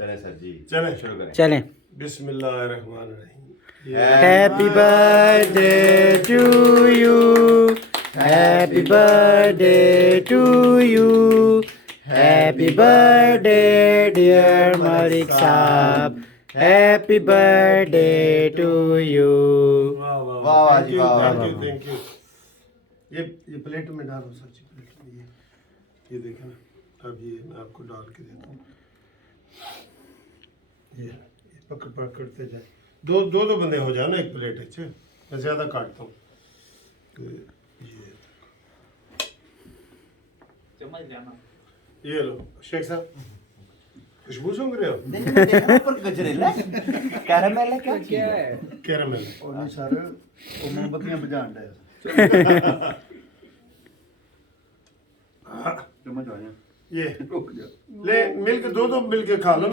चले सर जी, चले शुरू करें। चलें। बिस्मिल्लाहिर्रहमानिर्रहीम। Happy birthday to you, happy birthday to you, happy birthday dear Malik साहब, हैप्पी बर्थडे टू यू। वाह वाह वाह वाह थैंक जी, यू वाह, थैंक वाह, यू थैंक यू। ये प्लेट में डालो सर जी, प्लेट में ये देखें ना। अब ये मैं आपको डाल के देता हूँ। ये पकड़ पकड़ते जाए, दो बंदे हो जाए ना एक प्लेट अच्छे। मैं ज़्यादा काटता हूँ तो ये लो शेख साहब, खुशबू सूंघ रहे हो? नहीं मैं देख रहा हूँ पर गजरेला कैरामेल है, क्या चीज़ है? कैरामेल ਉਹ ਨਹੀਂ ਸਰ ਉਹ ਮੋਮਬੱਤੀਆਂ ਬੁਝਾਉਣ ਡਿਆ ਚਮਚ ਆ ਜਾ ये ਰੁਕ ਜਾ ले मिलके दो मिलके खा लो।